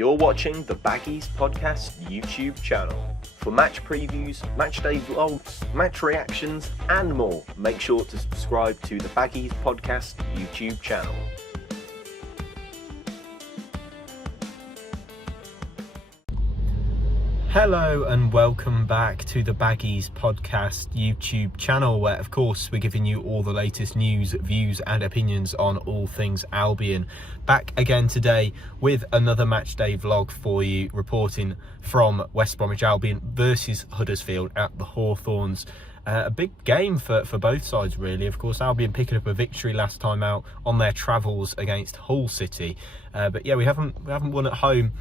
You're watching the Baggies Podcast YouTube channel. For match previews, matchday vlogs, match reactions, and more, make sure to subscribe to the Baggies Podcast YouTube channel. Hello and welcome back to the Baggies Podcast YouTube channel, where of course we're giving you all the latest news, views and opinions on all things Albion. Back again today with another matchday vlog for you, reporting from West Bromwich Albion versus Huddersfield at the Hawthorns. A big game for both sides really. Of course, Albion picking up a victory last time out on their travels against Hull City, but yeah, we haven't won at home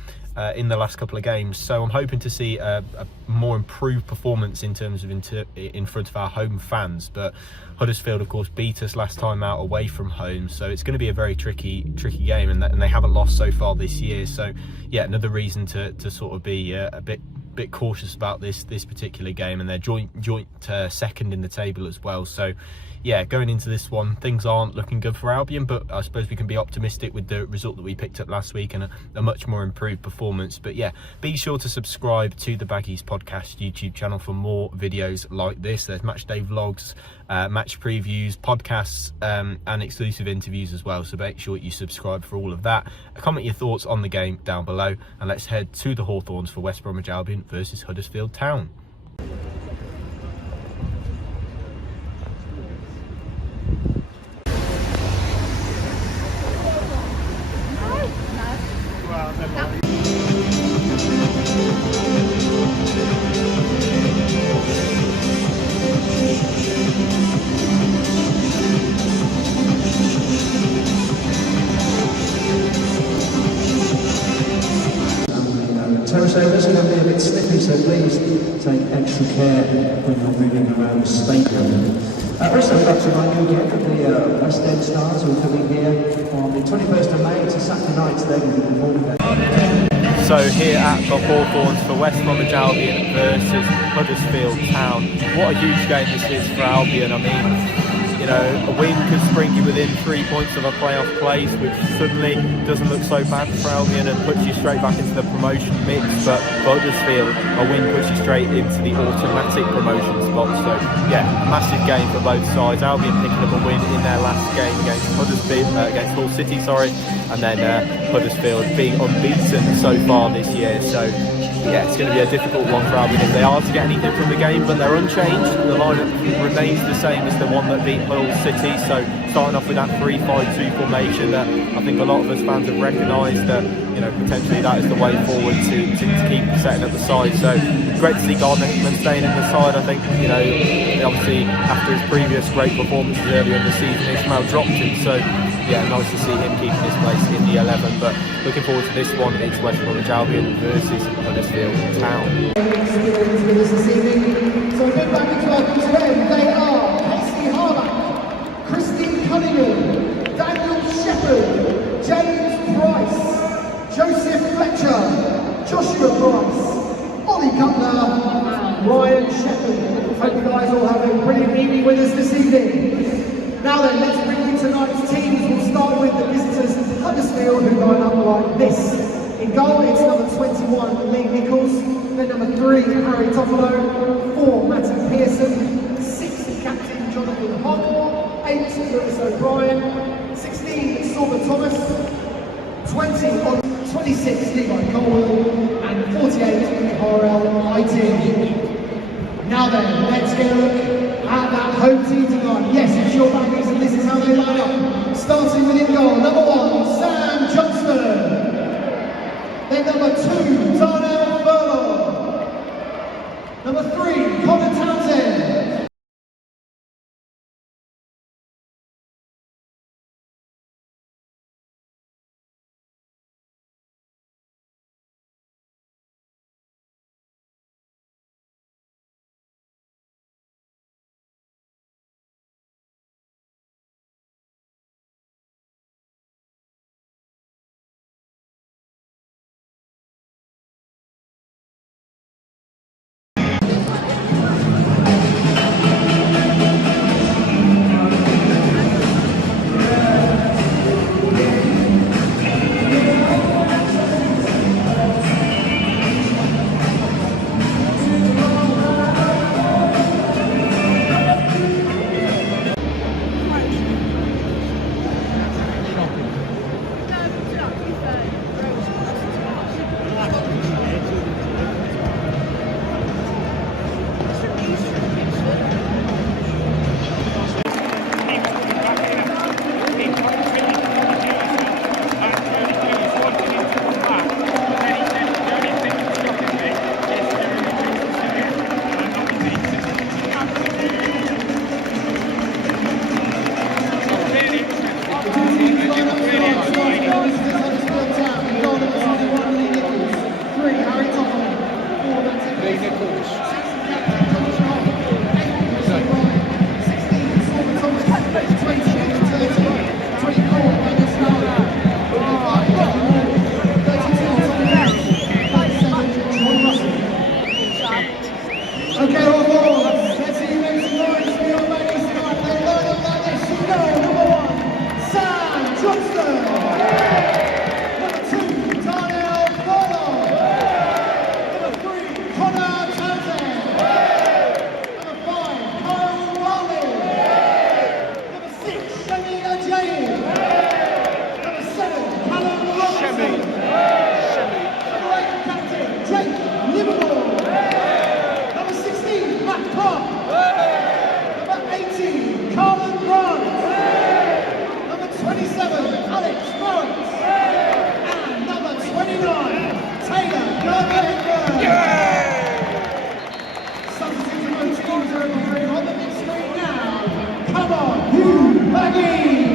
in the last couple of games, so I'm hoping to see a more improved performance in terms of in front of our home fans. But Huddersfield, of course, beat us last time out away from home, so it's going to be a very tricky game, and they haven't lost so far this year. So yeah, another reason to sort of be a bit cautious about this particular game, and they're joint second in the table as well. So yeah, going into this one, things aren't looking good for Albion, but I suppose we can be optimistic with the result that we picked up last week and a much more improved performance. But yeah, be sure to subscribe to the Baggies Podcast YouTube channel for more videos like this. There's matchday vlogs, match previews, podcasts, and exclusive interviews as well, so make sure you subscribe for all of that. Comment your thoughts on the game down below, and let's head to the Hawthorns for West Bromwich Albion versus Huddersfield Town. Terrace overs can be a bit slippy, so please take extra care when you're moving around the stadium. Also, I'd like to remind you again of the West End Stars who are coming here on the 21st of May. It's a Saturday night, so they're going to be holding that. So here at the Hawthorns for West Bromwich Albion versus Huddersfield Town. What a huge game this is for Albion. I mean, you know, a win could spring you within 3 points of a playoff place, which suddenly doesn't look so bad for Albion and puts you straight back into the promotion mix. But for Huddersfield, a win puts you straight into the automatic promotion spot. So yeah, massive game for both sides. Albion picking up a win in their last game against against Hull City, and then Huddersfield being unbeaten so far this year. So yeah, it's going to be a difficult one for Albion if they are to get anything from the game, but they're unchanged. The lineup remains the same as the one that beat Hull City, so starting off with that 3-5-2 formation that I think a lot of us fans have recognised that, you know, potentially that is the way forward to keep setting up the side. So great to see Gardner Hickman staying in the side. I think, you know, obviously after his previous great performances earlier in the season, Ismail dropped him, so yeah, nice to see him keeping his place in the 11. But looking forward to this one. It's West Bromwich Albion versus Huddersfield Town. This evening. So a big Baggies welcome to them. They are Casey Harback, Christine Cunningham, Daniel Shepherd, James Price, Joseph Fletcher, Joshua Price, Ollie Cutler, and Ryan Shepherd. Hope you guys all have a brilliant evening with us this evening. Now then, let's bring you tonight's teams. We'll start with the visitors, Huddersfield, who line up like this. In goal, it's number 21, Lee Nichols. Then number 3, Harry Toffolo. 4, Matty Pearson. 6, Captain Jonathan Hogg. 8, Lewis O'Brien. 16, Silver Thomas. 26, Levi Colwell. And 48, Harrell Lighting. Now then, let's get a look at that home team tonight. Yes, it's your Baggies, and this is how they line up. Starting with in goal, number 1, Sam Johnston. Then number 2, Darnell Furlong. Number 3, Connor Townsend. Substitute for teams are appearing on the big screen now. Come on, you Baggies!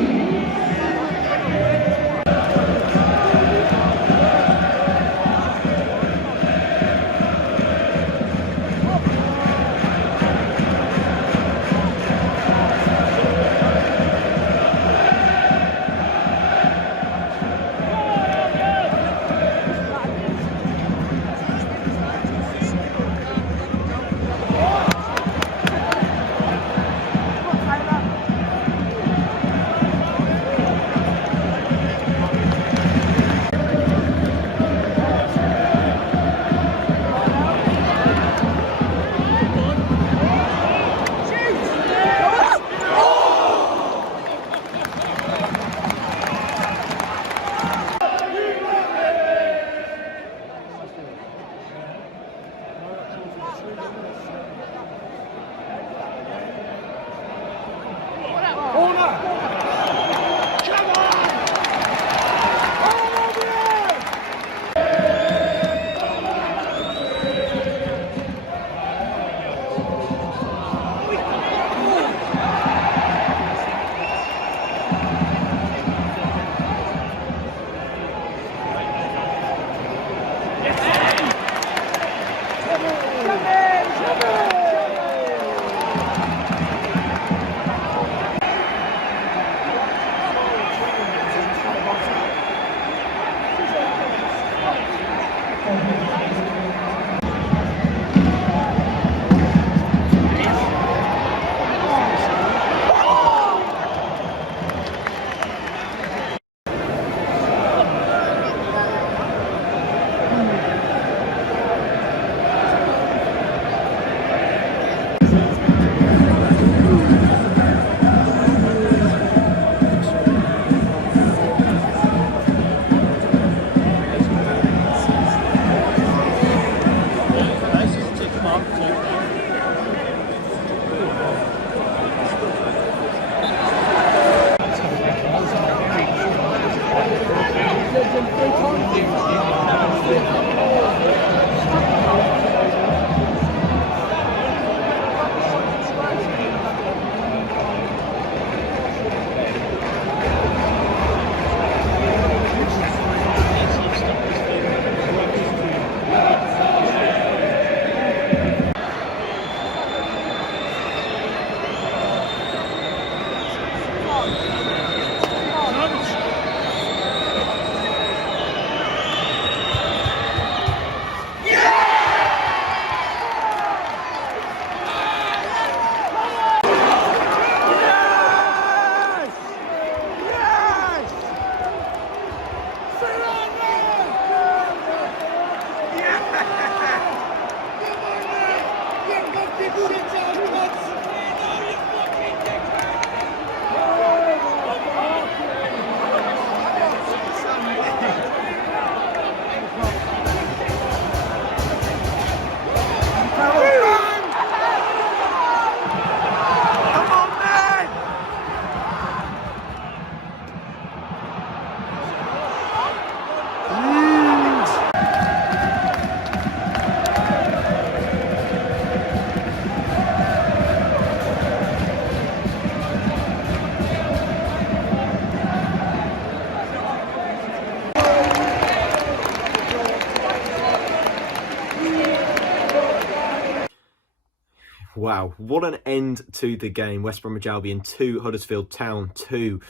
Wow, what an end to the game. West Bromwich Albion 2, Huddersfield Town 2.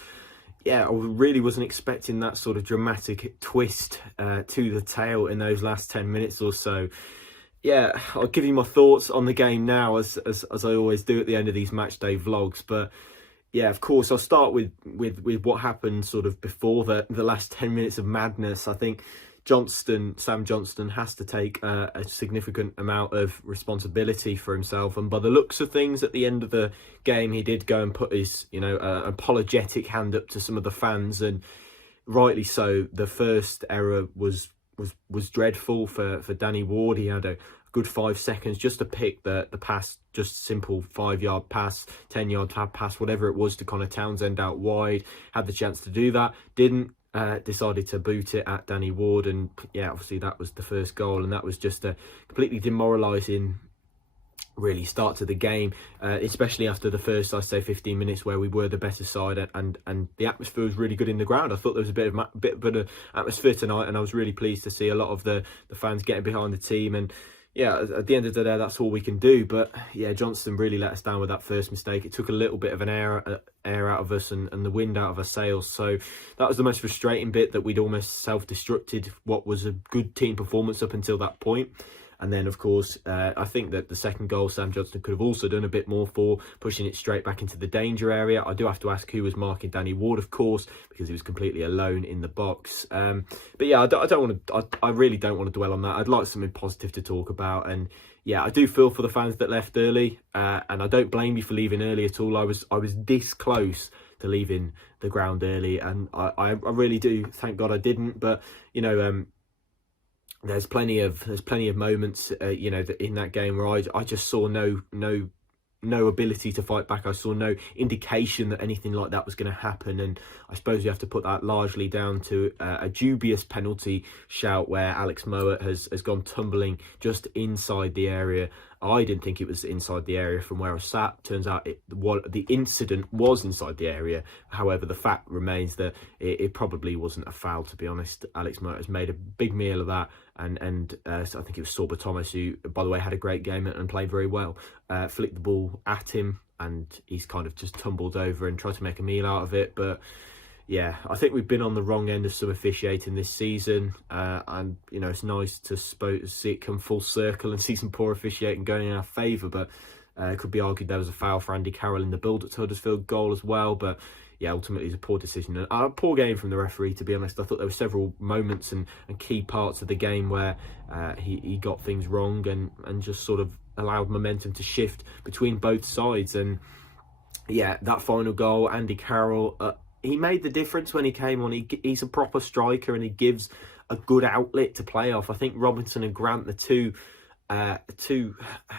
Yeah, I really wasn't expecting that sort of dramatic twist to the tale in those last 10 minutes or so. Yeah, I'll give you my thoughts on the game now, as I always do at the end of these matchday vlogs. But yeah, of course, I'll start with what happened sort of before the last 10 minutes of madness. I think Sam Johnston has to take a significant amount of responsibility for himself, and by the looks of things at the end of the game, he did go and put his apologetic hand up to some of the fans, and rightly so. The first error was dreadful for Danny Ward. He had a good 5 seconds just to pick the pass, just simple 5-yard pass, 10-yard pass, whatever it was, to Connor Townsend out wide. Had the chance to do that, didn't. decided to boot it at Danny Ward, and yeah, obviously that was the first goal, and that was just a completely demoralising really start to the game, especially after the first, I'd say, 15 minutes where we were the better side, and the atmosphere was really good in the ground. I thought there was a bit of atmosphere tonight, and I was really pleased to see a lot of the fans getting behind the team. And yeah, at the end of the day, that's all we can do. But yeah, Johnston really let us down with that first mistake. It took a little bit of an air out of us and the wind out of our sails. So that was the most frustrating bit, that we'd almost self-destructed what was a good team performance up until that point. And then, of course, I think that the second goal, Sam Johnston could have also done a bit more for pushing it straight back into the danger area. I do have to ask who was marking Danny Ward, of course, because he was completely alone in the box. But yeah, I really don't want to dwell on that. I'd like something positive to talk about. And yeah, I do feel for the fans that left early, and I don't blame you for leaving early at all. I was this close to leaving the ground early, and I really do. Thank God I didn't. But you know, there's plenty of moments, you know, in that game where I just saw no ability to fight back. I saw no indication that anything like that was going to happen, and I suppose you have to put that largely down to a dubious penalty shout where Alex Mowat has gone tumbling just inside the area. I didn't think it was inside the area from where I sat. Turns out the incident was inside the area. However, the fact remains that it probably wasn't a foul, to be honest. Alex Mowat has made a big meal of that, and so I think it was Sorba Thomas, who, by the way, had a great game and played very well, flicked the ball at him, and he's kind of just tumbled over and tried to make a meal out of it. But yeah, I think we've been on the wrong end of some officiating this season, and you know, it's nice to see it come full circle and see some poor officiating going in our favour. But it could be argued there was a foul for Andy Carroll in the build-up to Huddersfield goal as well. But yeah, ultimately it's a poor decision and a poor game from the referee, to be honest. I thought there were several moments and key parts of the game where he got things wrong and just sort of allowed momentum to shift between both sides. And yeah, that final goal, Andy Carroll, he made the difference when he came on. He's a proper striker, and he gives a good outlet to play off. I think Robinson and Grant, the two out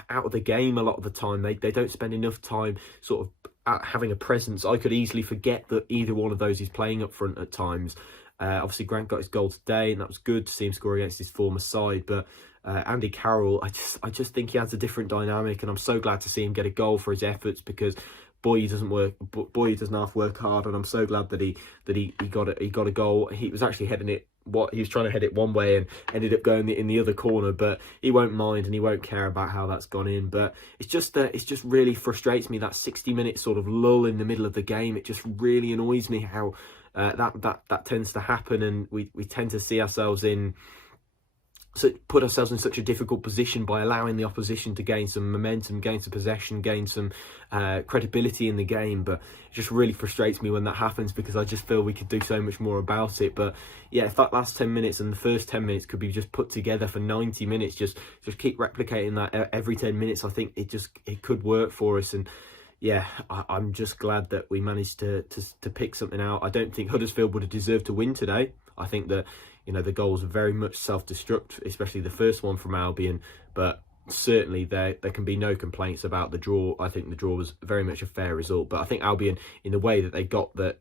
of the game a lot of the time. They don't spend enough time sort of having a presence. I could easily forget that either one of those is playing up front at times. Obviously, Grant got his goal today, and that was good to see him score against his former side. But Andy Carroll, I just think he has a different dynamic, and I'm so glad to see him get a goal for his efforts, because boy, he doesn't half work hard, and I'm so glad that he got a goal. He was actually heading it. He was trying to head it one way and ended up going in the other corner, but he won't mind and he won't care about how that's gone in. But it's just really frustrates me, that 60-minute sort of lull in the middle of the game. It just really annoys me how that tends to happen, and we tend to see ourselves put ourselves in such a difficult position by allowing the opposition to gain some momentum, gain some possession, gain some credibility in the game. But it just really frustrates me when that happens, because I just feel we could do so much more about it. But yeah, if that last 10 minutes and the first 10 minutes could be just put together for 90 minutes, just keep replicating that every 10 minutes, I think it could work for us. And yeah, I'm just glad that we managed to pick something out. I don't think Huddersfield would have deserved to win today. I think that, you know, the goals are very much self-destruct, especially the first one from Albion. But certainly there can be no complaints about the draw. I think the draw was very much a fair result. But I think Albion, in the way that they got that,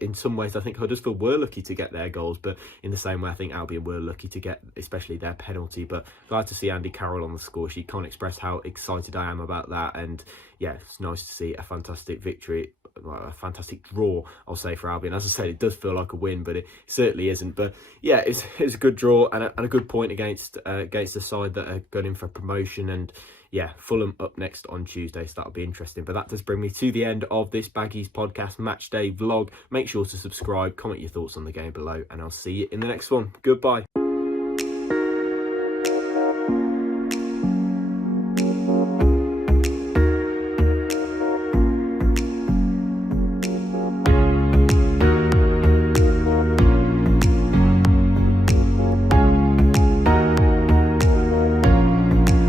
in some ways, I think Huddersfield were lucky to get their goals, but in the same way, I think Albion were lucky to get especially their penalty. But glad to see Andy Carroll on the score sheet. Can't express how excited I am about that. And yeah, it's nice to see a fantastic victory, a fantastic draw, I'll say, for Albion. As I said, it does feel like a win, but it certainly isn't. But yeah, it's a good draw and a good point against the side that are going in for promotion. And yeah, Fulham up next on Tuesday, so that'll be interesting. But that does bring me to the end of this Baggies Podcast Matchday vlog. Make sure to subscribe, comment your thoughts on the game below, and I'll see you in the next one. Goodbye.